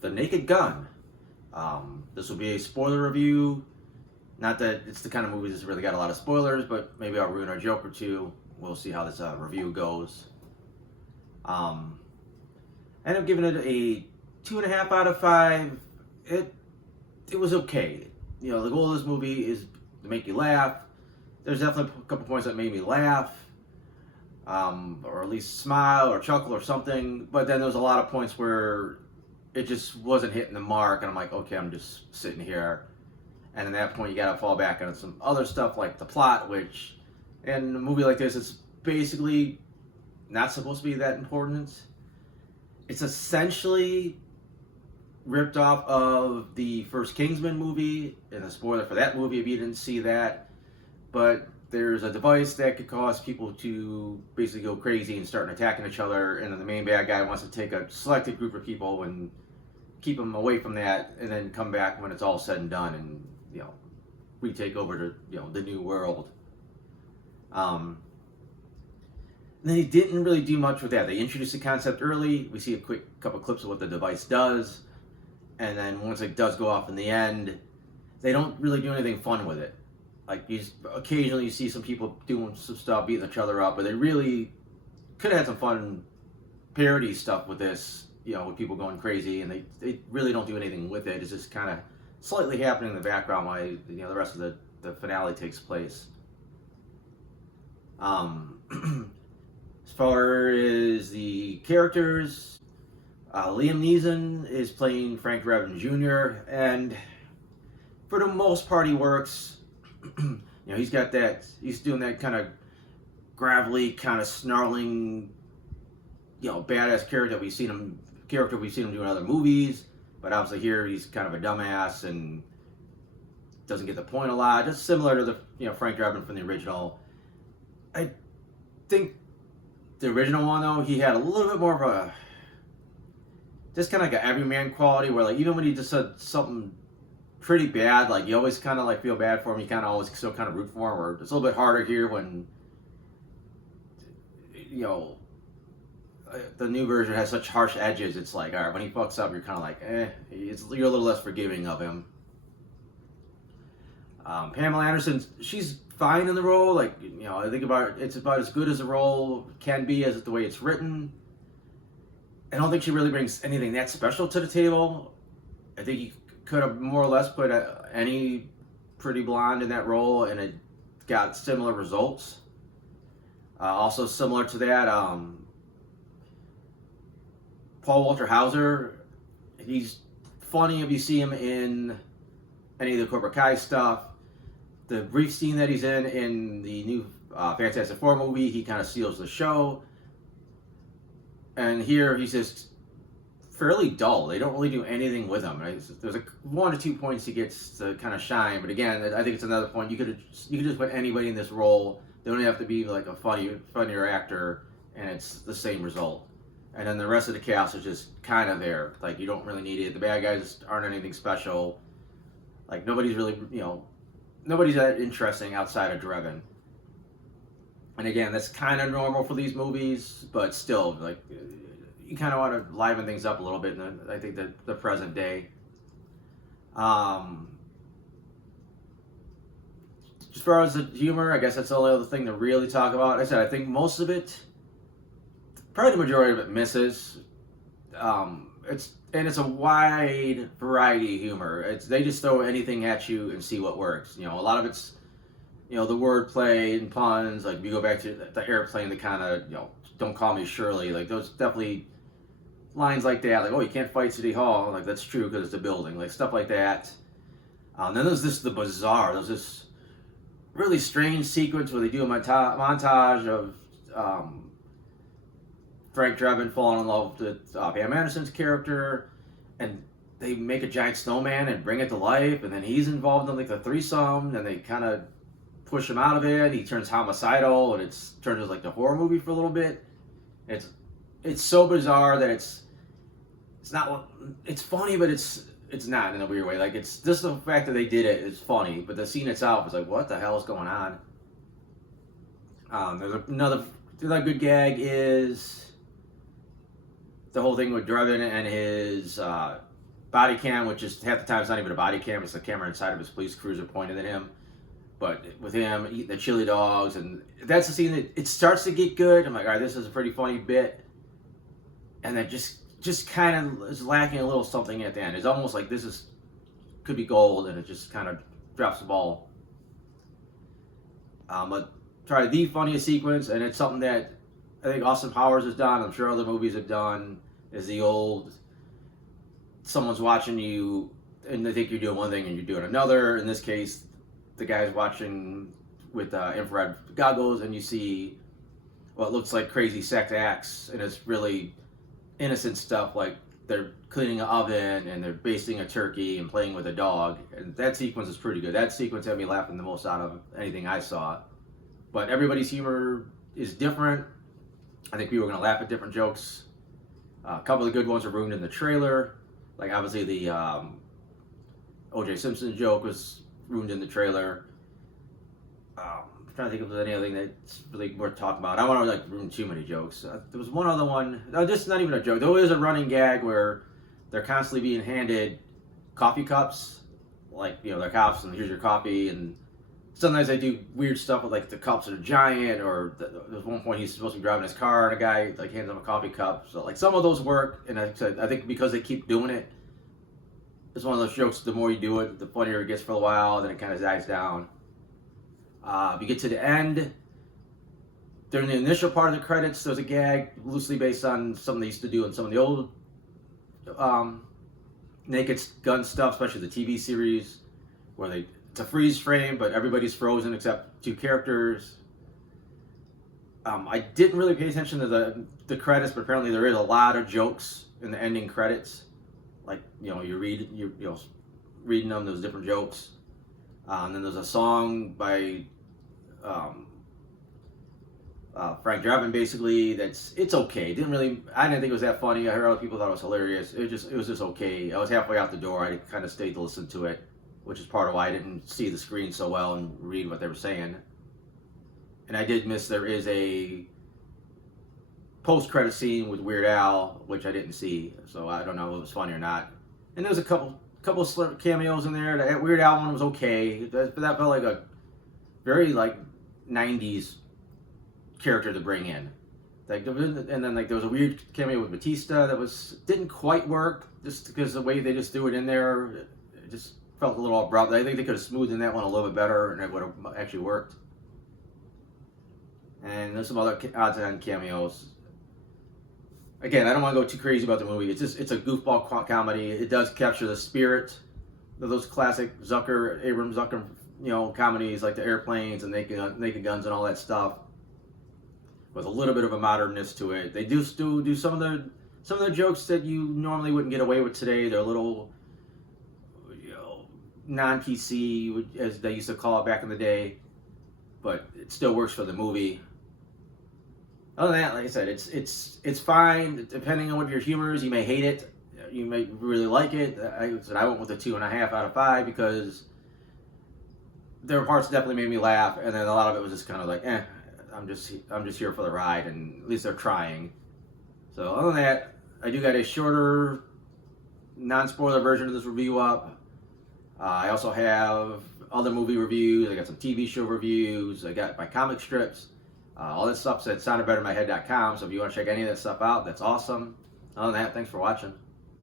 The Naked Gun. This will be a spoiler review. Not that it's the kind of movie that's really got a lot of spoilers, but maybe I'll ruin a joke or two. We'll see how this review goes. I ended up giving it a 2.5 out of 5. It was okay. You know, the goal of this movie is to make you laugh. There's definitely a couple points that made me laugh, or at least smile or chuckle or something. But then there was a lot of points where it just wasn't hitting the mark, and I'm like, okay, I'm just sitting here. And at that point, you gotta fall back on some other stuff like the plot, which in a movie like this, it's basically not supposed to be that important. It's essentially ripped off of the first Kingsman movie, and a spoiler for that movie if you didn't see that. But there's a device that could cause people to basically go crazy and start attacking each other, and then the main bad guy wants to take a selected group of people and keep them away from that, and then come back when it's all said and done, and retake over the new world. They didn't really do much with that. They introduced the concept early. We see a quick couple clips of what the device does, and then once it does go off in the end, they don't really do anything fun with it. Like, occasionally you see some people doing some stuff, beating each other up, but they really could have had some fun parody stuff with this, with people going crazy, and they really don't do anything with it. It's just kind of slightly happening in the background while the rest of the finale takes place. As far as the characters, Liam Neeson is playing Frank Drebin Jr., and for the most part he works. He's doing that kind of gravelly, kind of snarling, badass character we've seen him do in other movies. But obviously here he's kind of a dumbass and doesn't get the point a lot. Just similar to the Frank Drebin from the original. I think the original one though, he had a little bit more of a just kind of like an everyman quality, where like even when he just said something pretty bad, like you always kind of like feel bad for him. You kind of always still kind of root for him. Or it's a little bit harder here when the new version has such harsh edges. It's like, all right, when he fucks up, you're kind of like, you're a little less forgiving of him. Pamela Anderson, she's fine in the role. Like, I think it's about as good as the role can be as the way it's written. I don't think she really brings anything that special to the table. I think you could have more or less put any pretty blonde in that role, and it got similar results. Also similar to that, Paul Walter Hauser, he's funny if you see him in any of the Cobra Kai stuff. The brief scene that he's in the new Fantastic Four movie, he kind of steals the show. And here he's just fairly dull. They don't really do anything with him. Right? There's 1 or 2 points he gets to kind of shine, but again, I think it's another point. You could just put anybody in this role. They don't have to be like a funnier actor, and it's the same result. And then the rest of the cast is just kind of there. Like, you don't really need it. The bad guys aren't anything special. Like, nobody's really, nobody's that interesting outside of Drebin. And again, that's kind of normal for these movies, but still, like, you kind of want to liven things up a little bit in I think the present day. As far as the humor, I guess that's the only other thing to really talk about. Like I said, I think most of it, probably the majority of it, misses. It's a wide variety of humor. They just throw anything at you and see what works. A lot of it's the wordplay and puns. Like, if you go back to the airplane, the kind of "Don't call me Shirley." Like, those definitely lines like that. Like, oh, you can't fight City Hall. Like, that's true because it's a building. Like, stuff like that. Then there's the bizarre. There's this really strange sequence where they do a montage of Frank Drebin falling in love with Pam Anderson's character, and they make a giant snowman and bring it to life, and then he's involved in like the threesome, and they kind of push him out of it. He turns homicidal, and it's turned into like the horror movie for a little bit. It's so bizarre that it's funny, but it's not in a weird way. Like, it's just the fact that they did it is funny, but the scene itself is like, what the hell is going on? There's another good gag is the whole thing with Drebin and his body cam, which is half the time it's not even a body cam, it's a camera inside of his police cruiser pointed at him. But with him eating the chili dogs, and that's the scene that it starts to get good. I'm like, all right, this is a pretty funny bit, and then just kind of is lacking a little something at the end. It's almost like this is could be gold, and it just kind of drops the ball. But try the funniest sequence, and it's something that I think Austin Powers has done. I'm sure other movies have done. Is the old someone's watching you, and they think you're doing one thing and you're doing another. In this case, the guy's watching with infrared goggles, and you see what looks like crazy sex acts, and it's really innocent stuff like they're cleaning an oven and they're basting a turkey and playing with a dog. And that sequence is pretty good. That sequence had me laughing the most out of anything I saw. But everybody's humor is different. I think people are going to laugh at different jokes. A couple of the good ones are ruined in the trailer. Like obviously the O.J. Simpson joke was ruined in the trailer. I'm trying to think if there's any other thing that's really worth talking about. I don't want to like ruin too many jokes. There was one other one. This is not even a joke. There is a running gag where they're constantly being handed coffee cups, like they're cops and here's your coffee. And sometimes they do weird stuff with like the cups are giant, or there's one point he's supposed to be driving his car and a guy like hands him a coffee cup. So like some of those work, and I think because they keep doing it, it's one of those jokes. The more you do it, the funnier it gets for a while. Then it kind of dies down. If you get to the end, during the initial part of the credits, there's a gag loosely based on something they used to do in some of the old Naked Gun stuff, especially the TV series, where it's a freeze frame, but everybody's frozen except two characters. I didn't really pay attention to the credits, but apparently there is a lot of jokes in the ending credits. Like you're reading them, there's different jokes. And then there's a song by Frank Drebin, basically. It's okay. I didn't think it was that funny. I heard other people thought it was hilarious. It was just okay. I was halfway out the door. I kind of stayed to listen to it, which is part of why I didn't see the screen so well and read what they were saying. And I did miss there is a post-credit scene with Weird Al, which I didn't see, so I don't know if it was funny or not. And there was a couple of cameos in there. That Weird Al one was okay. That felt like a very like 90s character to bring in. And then like there was a weird cameo with Batista that didn't quite work, just because the way they just threw it in there, it just felt a little abrupt. I think they could have smoothed in that one a little bit better, and it would have actually worked. And there's some other odds and ends cameos. Again, I don't want to go too crazy about the movie. It's a goofball comedy. It does capture the spirit of those classic Abrams Zucker, comedies like the Airplanes and Naked Guns and all that stuff, with a little bit of a modernness to it. They do some of the jokes that you normally wouldn't get away with today. They're a little, non-PC, as they used to call it back in the day, but it still works for the movie. Other than that, like I said, it's fine. Depending on what your humor is, you may hate it, you may really like it. I went with a 2.5 out of 5 because there were parts that definitely made me laugh, and then a lot of it was just kind of like, I'm just here for the ride, and at least they're trying. So other than that, I do got a shorter, non-spoiler version of this review up. I also have other movie reviews. I got some TV show reviews. I got my comic strips. All this stuff's at soundedbettermyhead.com, so if you want to check any of that stuff out, that's awesome. Other than that, thanks for watching.